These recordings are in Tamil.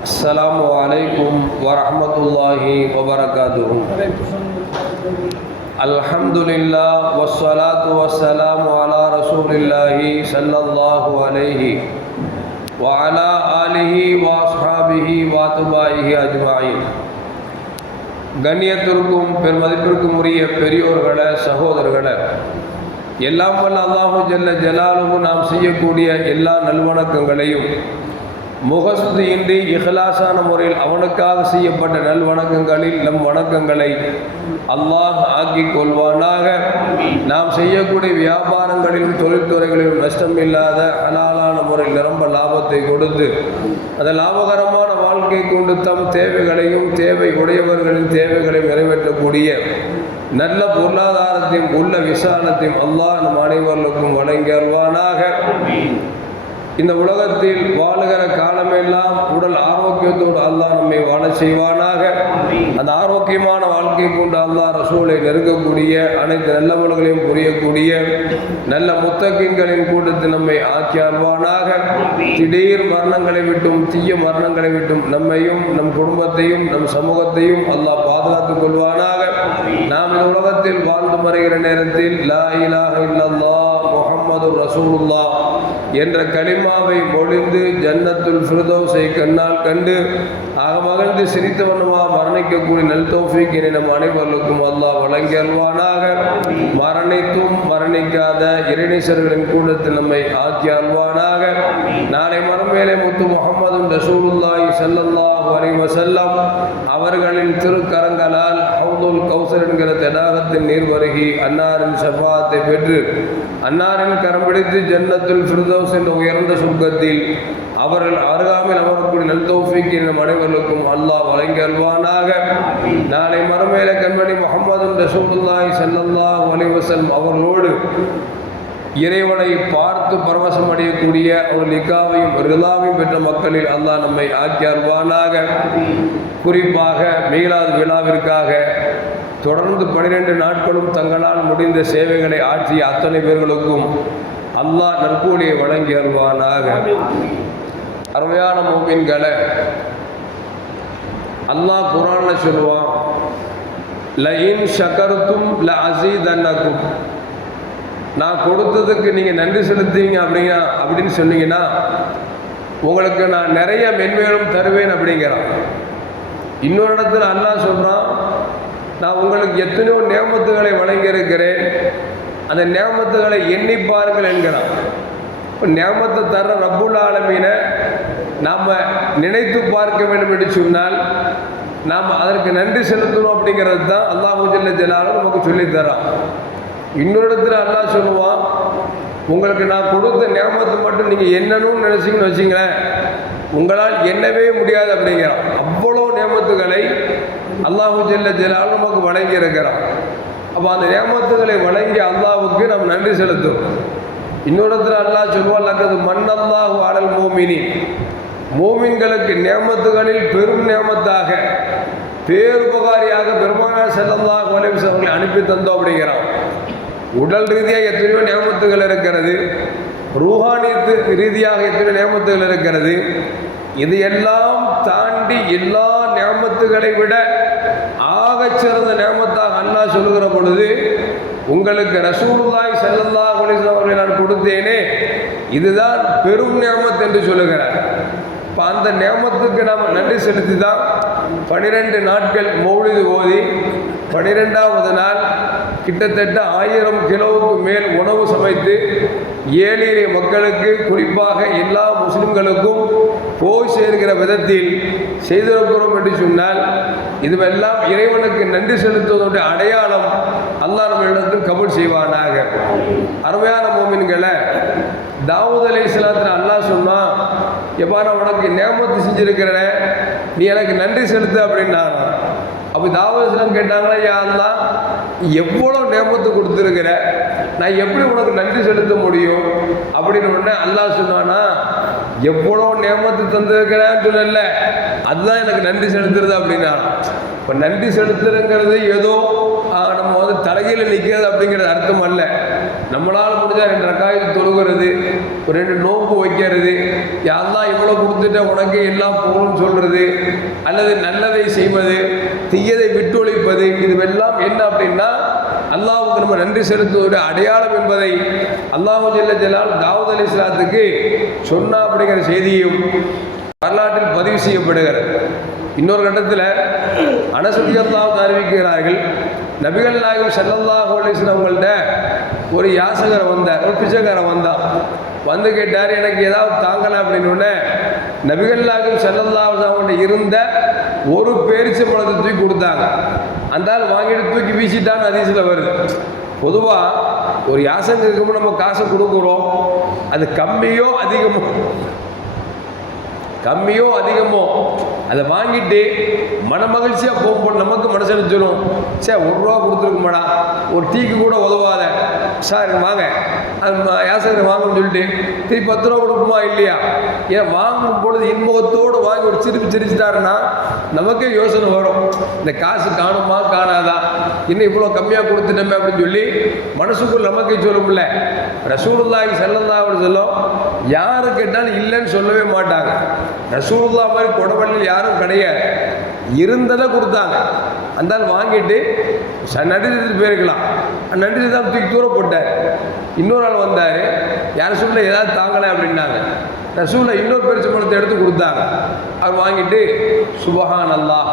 السلام عليكم ورحمة الله وبركاته. الحمد لله والصلاة والسلام على رسول الله صلى الله عليه وعلى آله وأصحابه وأتباعه أجمعين. கண்ணியத்திற்கும் பெருமதிப்பிற்கும் உரிய பெரியோர்களே, சகோதரர்களே, எல்லாம் வல்ல அல்லாஹு ஜல்ல ஜலாலுஹு நாம் செய்யக்கூடிய எல்லா நல்வணக்கங்களையும் முகஸ்துதியின்றி இஹ்லாஸான முறையில் அவனுக்காக செய்யப்பட்ட நல்வணக்கங்களில் நம் வணக்கங்களை அல்லாஹ் ஆக்கிக் கொள்வானாக. நாம் செய்யக்கூடிய வியாபாரங்களிலும் தொழில்துறைகளிலும் நஷ்டம் இல்லாத ஹலாலான முறையில் நிரம்ப லாபத்தை கொடுத்து அந்த லாபகரமான வாழ்க்கை கொண்டு தம் தேவைகளையும் தேவை உடையவர்களின் தேவைகளையும் நிறைவேற்றக்கூடிய நல்ல பொருளாதாரத்தையும் உள்ள விசாலத்தையும் அல்லாஹ் நம் அனைவர்களுக்கும் வழங்கி அருள்வானாக. இந்த உலகத்தில் வாழுகிற காலமெல்லாம் உடல் ஆரோக்கியத்தோடு அல்லாஹ் நம்மை வாழ செய்வானாக. அந்த ஆரோக்கியமான வாழ்க்கை கொண்டு அல்லாஹ் ரசூலை நெருங்கக்கூடிய அனைத்து நல்லவர்களையும் புரியக்கூடிய நல்ல முத்தகின்களின் கூட்டத்தில் நம்மை ஆக்கி அருள்வானாக. திடீர் மரணங்களை விட்டும் தீய மரணங்களை விட்டும் நம்மையும் நம் குடும்பத்தையும் நம் சமூகத்தையும் அல்லாஹ் பாதுகாத்துக் கொள்வானாக. நாம் இந்த உலகத்தில் வாழ்ந்து மறைகிற நேரத்தில் லா இலாஹ இல்லல்லாஹ் முஹம்மது ரசூலுல்லாஹ் என்ற கலிமாவை மொழிந்து ஜன்னத்துல் ஃபிர்தௌஸை கண்ணால் கண்டு மகிழ்ந்து சிரித்த வண்ணமாக மரணிக்கக்கூடிய நல் தௌஃபீக்கினை நம் அனைவர்களுக்கும் அல்லாஹ் வழங்கி அருள்வானாக. மரணித்தும் மரணிக்காத இறைநேசர்களின் கூட்டத்தில் நம்மை ஆக்கி அருள்வானாக. நாளை மறுமையிலே முத்து முஹம்மது ரசூலுல்லாஹி ஸல்லல்லாஹு அலைஹி வஸல்லம் அவர்களின் திருக்கரங்களால் ஹவுதுல் கௌசர் என்கிற தடாகத்தின் நீர் வருகி அன்னாரின் ஷஃபாஅத்தை பெற்று அன்னாரின் கரம் பிடித்து ஜன்னத்துல் ஃபிர்தௌஸ் என்ற உயர்ந்த சொர்க்கத்தில் அவர்கள் அருகாமையில் அமரக்கூடிய நல் தௌஃபீக் நம் அனைவர்களுக்கும் அல்லாஹ் வழங்கி அருள்வானாக. நாளை மறுமையில கண்மணி முஹம்மது ரசூலுல்லாஹி ஸல்லல்லாஹு அலைஹி வஸல்லம் அவர்களோடு இறைவனை பார்த்து பரவசம் அடையக்கூடிய ஒரு லிகாவையும் ரிலாவையும் பெற்ற மக்களில் அல்லாஹ் நம்மை ஆக்கி அருள்வானாக. குறிப்பாக மீலாது விழாவிற்காக தொடர்ந்து 12 நாட்களும் தங்களால் முடிந்த சேவைகளை ஆற்றிய அத்தனை பேர்களுக்கும் அல்லாஹ் நற்கூலியை வழங்கி அருள்வானாக. அருமையான மூமின்களே, அல்லாஹ் குர்ஆன்ல சொல்லுவான், லஇன் ஷகர்தும் லஅஸீதன்னகும், நான் கொடுத்ததுக்கு நீங்கள் நன்றி செலுத்துவீங்க அப்படின்னு சொன்னீங்கன்னா உங்களுக்கு நான் நிறைய மென்மேலும் தருவேன் அப்படிங்கிறான். இன்னொரு இடத்துல அல்லாஹ் சொல்கிறான், நான் உங்களுக்கு எத்தனையோ நியமத்துகளை வழங்கியிருக்கிறேன், அந்த நியமத்துகளை எண்ணி பாருங்கள் என்கிறான். இப்போ நியமத்தை தர்ற ரப்புல் ஆலமீனை நாம் நினைத்து பார்க்க வேண்டும் என்று சொன்னால் நாம் அதற்கு நன்றி செலுத்தணும் அப்படிங்கிறது தான் அல்லாஹ் ஜல்ல ஜலாலுஹு நமக்கு சொல்லித்தரான். இன்னொரு இடத்துல அல்லாஹ் சொல்லுவான், உங்களுக்கு நான் கொடுத்த நியமத்தை மட்டும் நீங்கள் என்னன்னு நினச்சிங்கன்னு வச்சிங்களேன், உங்களால் எண்ணவே முடியாது அப்படிங்கிறான். அவ்வளோ நியமத்துகளை அல்லாஹ் ஜல்ல ஜலாலுஹு நமக்கு வழங்கி இருக்கிறான். அப்போ அந்த நியமத்துகளை வழங்கி அல்லாஹ்வுக்கு நாம் நன்றி செலுத்தும். இன்னொரு இடத்துல அல்லாஹ் சொல்லுவான், லக்கது மன்னல்லாஹு அலல் மூமினீன், மூமின்களுக்கு நியமத்துகளில் பெரும் நியமத்தாக பேருபகாரியாக பெருமானார் ஸல்லல்லாஹு அலைஹி வஸல்லம் அவர்களை அனுப்பி தந்தோம் அப்படிங்கிறான். உடல் ரீதியாக எத்தனையோ நியமத்துகள் இருக்கிறது, ரூஹானியத்து ரீதியாக எத்தனையோ நியமத்துகள் இருக்கிறது. இது எல்லாம் தாண்டி எல்லா நியமத்துகளை விட ஆகச்சிறந்த நியமத்தாக அல்லாஹ் சொல்லுகிற பொழுது, உங்களுக்கு ரசூலுல்லாஹி ஸல்லல்லாஹு அலைஹி வஸல்லம் அவர்களை நான் கொடுத்தேனே, இதுதான் பெரும் நியமத் என்று சொல்லுகிறார். இப்போ அந்த நியமத்துக்கு நாம் நன்றி செலுத்தி தான் 12 நாட்கள் மௌலிது ஓதி 12வது நாள் கிட்டத்தட்ட 1000 கிலோவுக்கு மேல் உணவு சமைத்து ஏழை எளிய மக்களுக்கு, குறிப்பாக எல்லா முஸ்லிம்களுக்கும் போய் சேர்கிற விதத்தில் செய்திருக்கிறோம் என்று சொன்னால் இதுவெல்லாம் இறைவனுக்கு நன்றி செலுத்துவதோடைய அடையாளம். அல்லாஹ் நம்ம இடத்தில் கபூல் செய்வானாக. அருமையான மூமின்களை, தாவூத் அலைஹிஸ்ஸலாத்துல அல்லாஹ் சொன்னா, எப்பா நான் உனக்கு நியமத்து செஞ்சிருக்கிறேன், நீ எனக்கு நன்றி செலுத்து அப்படின்னாங்க. அப்போ தாவூத் அலைஹிஸ்ஸலாம் கேட்டாங்களா, யா அல்லாஹ் எவ்வளோ நியமத்து கொடுத்துருக்கிற, நான் எப்படி உனக்கு நன்றி செலுத்த முடியும் அப்படின்னு உடனே அல்லாஹ் சொன்னானா, எவ்வளோ நியமத்து தந்திருக்கிறேன்னு சொல்லல, அதுதான் எனக்கு நன்றி செலுத்துறது அப்படின்னா. இப்போ நன்றி செலுத்துறங்கிறது ஏதோ நம்ம தலைகீழ நிற்கிறது அப்படிங்கிறது அர்த்தம் அல்ல. நம்மளால் முடிஞ்சால் 2 ரக்காயத்து தொழுகிறது, 2 நோன்பு வைக்கிறது, யாரெல்லாம் இவ்வளோ கொடுத்துட்ட உனக்கு எல்லாம் போகணும்னு சொல்கிறது, அல்லது நல்லதை செய்வது, தீயதை விட்டொழிப்பது, இதுவெல்லாம் என்ன அப்படின்னா அல்லாஹ்வுக்கு நம்ம நன்றி செலுத்துவதோட அடையாளம் என்பதை அல்லாஹ் ஜல்ல ஜலால் தாவூத் அலைஹிஸ்ஸலாத்துக்கு சொன்னா அப்படிங்கிற செய்தியும் வரலாற்றில் பதிவு செய்யப்படுகிறது. இன்னொரு கட்டத்தில் அனஸ் ரலியல்லாஹு அறிவிக்கிறார்கள், நபிகள் நாயகம் ஸல்லல்லாஹு அலைஹி வஸல்லம் அவங்கள்ட்ட ஒரு யாசகரை வந்தார், ஒரு பிச்சைக்காரன் வந்தான். வந்து கேட்டார், எனக்கு ஏதாவது தாங்கலை அப்படின்னு. நபிகள் நாயகம் ஸல்லல்லாஹு அலைஹி வஸல்லம் இருந்த ஒரு பேரிச்சம்பழத்தை தூக்கி கொடுத்தாங்க. அந்த ஆள் வாங்கிட்டு தூக்கி வீசிட்டான்னு ஹதீஸ்ல வருது. பொதுவாக ஒரு யாசகருக்கு நம்ம காசை கொடுக்குறோம், அது கம்மியோ அதிகமோ அதை வாங்கிட்டு மனமகிழ்ச்சியாக போகும்போது நமக்கு மனசு சொல்லும், சே ₹1 கொடுத்துருக்குமாடா, ஒரு டீக்கு கூட உதவாத, சார் வாங்க அது யாசகரை வாங்கன்னு சொல்லிட்டு திருப்பி ₹10 கொடுக்குமா இல்லையா? ஏன் வாங்கும் பொழுது இன்முகத்தோடு வாங்கி ஒரு சிரிச்சுட்டாருன்னா நமக்கே யோசனை வரும், இந்த காசு காணுமா காணாதா, இன்னும் இவ்வளோ கம்மியாக கொடுத்துட்டோமே அப்படின்னு சொல்லி மனசுக்குள் நமக்கே சொல்லும்ல. ரசூலுல்லாஹி ஸல்லல்லாஹு அலைஹி வஸல்லம் யாரு கேட்டாலும் இல்லைன்னு சொல்லவே மாட்டாங்க. ரசூலுல்லாஹ் மாதிரி கொடவள்ளியில் யாரும் கிடையாது, இருந்ததை கொடுத்தாங்க. அந்த ஆள் வாங்கிட்டு நன்றி செலுத்திட்டு போயிருக்கலாம், நன்றி தான் தூக்கி தூரம் போட்டார். இன்னொரு ஆள் வந்தார், யார் சொல்ல ஏதாவது தாங்கலை அப்படின்னாங்க. ரசூலை இன்னொரு பேரிச்சம்பழத்தை எடுத்து கொடுத்தாங்க. அவர் வாங்கிட்டு சுபஹான் அல்லாஹ்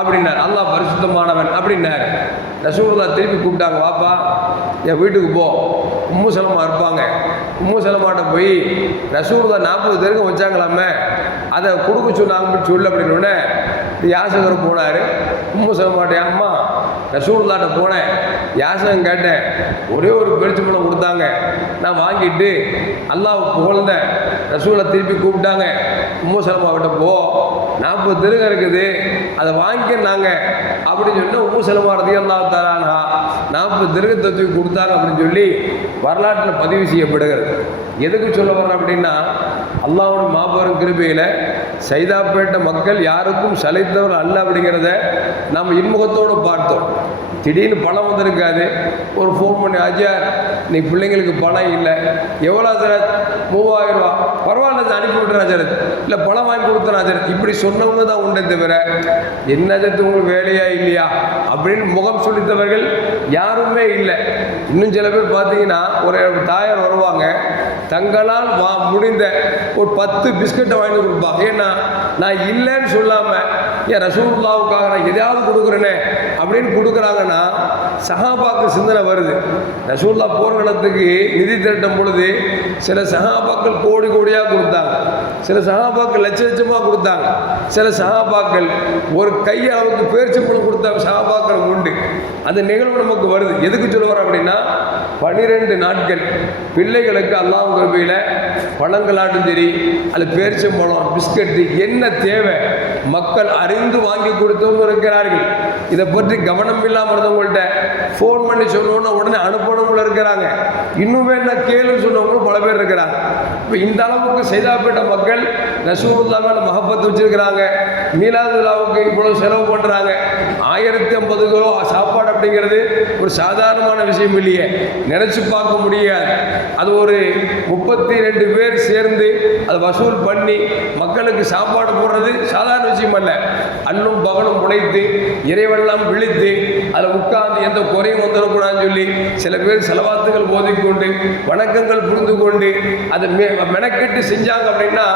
அப்படின்னார், அல்லாஹ் பரிசுத்தமானவன் அப்படின்னார். ரசூலுல்லாஹ் திருப்பி கூப்பிட்டாங்க, வாப்பா என் வீட்டுக்கு போ, உம்மு சலமா இருப்பாங்க, உம்மு சலமாட்ட போய் ரசூலுல்லாஹ் 40 பேருக்கு வச்சாங்களாமே அதை கொடுக்க சொன்னாங்கன்னு சொல்லு அப்படின்னு. யாசகர் போனார், உம்மு சலமாட்டே அம்மா ரசூலுல்லாஹ்ட்ட போனேன், யாசகம் கேட்டேன், ஒரே ஒரு பேரிச்சம்பழம் கொடுத்தாங்க, நான் வாங்கிட்டு அல்லாஹ் புகழ்ந்தேன். ரசூலை திருப்பி கூப்பிட்டாங்க, உம்மு சலமாவிட்ட போ 40 திருகம் இருக்குது, அதை வாங்கிக்கினாங்க அப்படின்னு சொன்னால் உம்மு சலமா ரலியல்லாஹு தஆலா அன்ஹா 40 திருகத்தை தூக்கி கொடுத்தாங்க அப்படின்னு சொல்லி வரலாற்றில் பதிவு செய்யப்படுகிறது. எதுக்கு சொல்ல வர்றேன் அப்படின்னா, அல்லாஹ்வுடைய மாபெரும் கிருபையில் சைதாப்பேட்டை மக்கள் யாருக்கும் சளைத்தவர் அல்ல அப்படிங்கிறத நாம் இன்முகத்தோடு பார்த்தோம். திடீர்னு பணம் வந்திருக்காது, ஒரு ஃபோன் பண்ணி, ஆஜியார் நீ பிள்ளைங்களுக்கு பணம் இல்லை, எவ்வளோ ஆஜரத், 3000 ரூபா, பரவாயில்ல அனுப்பி விட்டுற ஆஜரத், இல்லை பணம் வாங்கி கொடுத்துற ஆஜரத், இப்படி சொன்னவங்க தான் உண்டே தவிர என்ன ஆஜரத்து உங்களுக்கு வேலையா இல்லையா அப்படின்னு முகம் சொல்லித்தவர்கள் யாருமே இல்லை. இன்னும் சில பேர் பார்த்தீங்கன்னா ஒரு தாயார் வருவாங்க, தங்களால் முடிந்த ஒரு 10 பிஸ்கட்டை வாங்கி கொடுப்பாங்க. ஏன்னா நான் இல்லைன்னு சொல்லாமல் என் ரசூலுல்லாஹ்வுக்காக நான் எதையாவது கொடுக்குறேனே அப்படின்னு கொடுக்குறாங்கன்னா சஹாபாக்கு சிந்தனை வருது. ரசூலுல்லாஹ் போர்க்களத்துக்கு நிதி திரட்டும் பொழுது சில சஹாபாக்கள் கோடி கோடியாக கொடுத்தாங்க, சில சஹாபாக்கள் லட்ச லட்சமாக கொடுத்தாங்க, சில சஹாபாக்கள் ஒரு கையளவுக்கு பேரிச்சம்பழம் கொடுத்த சஹாபாக்கள் உண்டு. அந்த நிகழ்வு நமக்கு வருது. எதுக்கு சொல்லுவார் அப்படின்னா, 12 நாட்கள் பிள்ளைகளுக்கு அல்லாஹ் கிருபையில் பழங்களாட்டும் சரி, அது பேரிச்சம்பழம், பிஸ்கட்டு என்ன தேவை மக்கள் அறிந்து வாங்கி கொடுத்தவங்க இருக்கிறார்கள். இதை பற்றி கவனம் இல்லாமல் இருந்தவங்கள்ட்ட ஃபோன் பண்ணி சொன்னோன்னா உடனே அனுப்பணும்ல இருக்கிறாங்க. இன்னும் என்ன கேளுன்னு சொன்னவங்களும் பல பேர் இருக்கிறாங்க. இப்போ இந்த அளவுக்கு சைதாப்பேட்டை மக்கள் ரசூலுல்லாஹ் மேல மஹப்பத் வச்சிருக்கிறாங்க. மீலாது விழாவுக்கு இவ்வளவு செலவு பண்ணுறாங்க. 1050 கிலோ சாப்பாடு அப்படிங்கிறது ஒரு சாதாரணமான விஷயம் இல்லையே, நினச்சி பார்க்க முடியாது. அது ஒரு 32 பேர் சேர்ந்து அதை வசூல் பண்ணி மக்களுக்கு சாப்பாடு போடுறது சாதாரண விஷயம் அல்ல. அல்லும் பகலும் உடைத்து இறைவெல்லாம் விழித்து அதில் உட்கார்ந்து எந்த குறையும் வந்துடக்கூடாதுன்னு சொல்லி சில பேர் செலவாத்துகள் ஓதிக்கொண்டு வணக்கங்கள் புரிந்து கொண்டு அதை மெனக்கெட்டு செஞ்சாங்க அப்படின்னா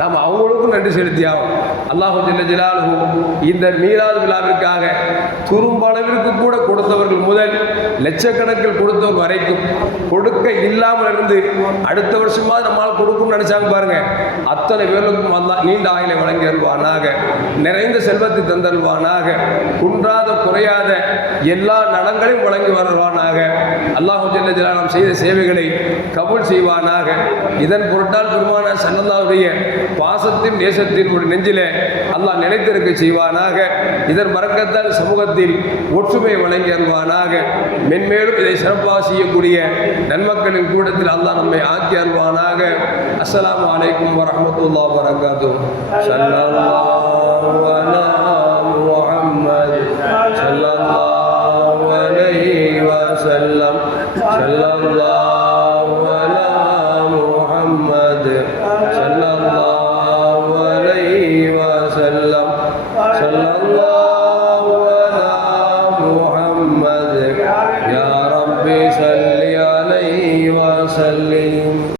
நாம் அவங்களுக்கும் நன்றி செலுத்தி ஆகும். அல்லாஹு ஜல்ல ஜலாலுஹு இந்த மீலாது விழாவிற்காக துரும்பளவிற்கு கூட கொடுத்தவர்கள் முதல் லட்சக்கணக்கில் கொடுத்தவர் வரைக்கும், கொடுக்க இல்லாமல் இருந்து அடுத்த வருஷமா நம்மால் கொடுக்கும் நினைச்சாங்க பாருங்க, அத்தனை பேருக்கும் அல்லாஹ் நீண்ட ஆயுளை வழங்கி அருள்வானாக, நிறைந்த செல்வத்தை தந்தருள்வானாக, குன்றாத குறையாத எல்லா நலங்களையும் வழங்கி வருவானாக. அல்லாஹு ஜல்ல ஜலாலுஹு செய்த சேவைகளை கபூல் செய்வானாக. இதன் பொருட்டால் பெருமானார் ஸல்லல்லாஹுடைய பாசத்தின் நேசத்தின் ஒரு நெஞ்சிலே அல்லாஹ் நினைத்திருக்க செய்வானாக. இதன் பரக்கத்தால் சமூகத்தில் ஒற்றுமை வழங்கி அருள்வானாக. மென்மேலும் இதை சிறப்பாக செய்யக்கூடிய நன்மக்களின் கூட்டத்தில் அல்லாஹ் நம்மை ஆக்கி அருள்வானாக. அஸ்ஸலாமு அலைக்கும் வரஹ்மத்துல்லாஹி வபரகாத்துஹு. ஸல்லல்லாஹு அலா முஹம்மத் ஸல்லல்லாஹு அலைஹி வஸல்லம். ஸல்லல்லாஹு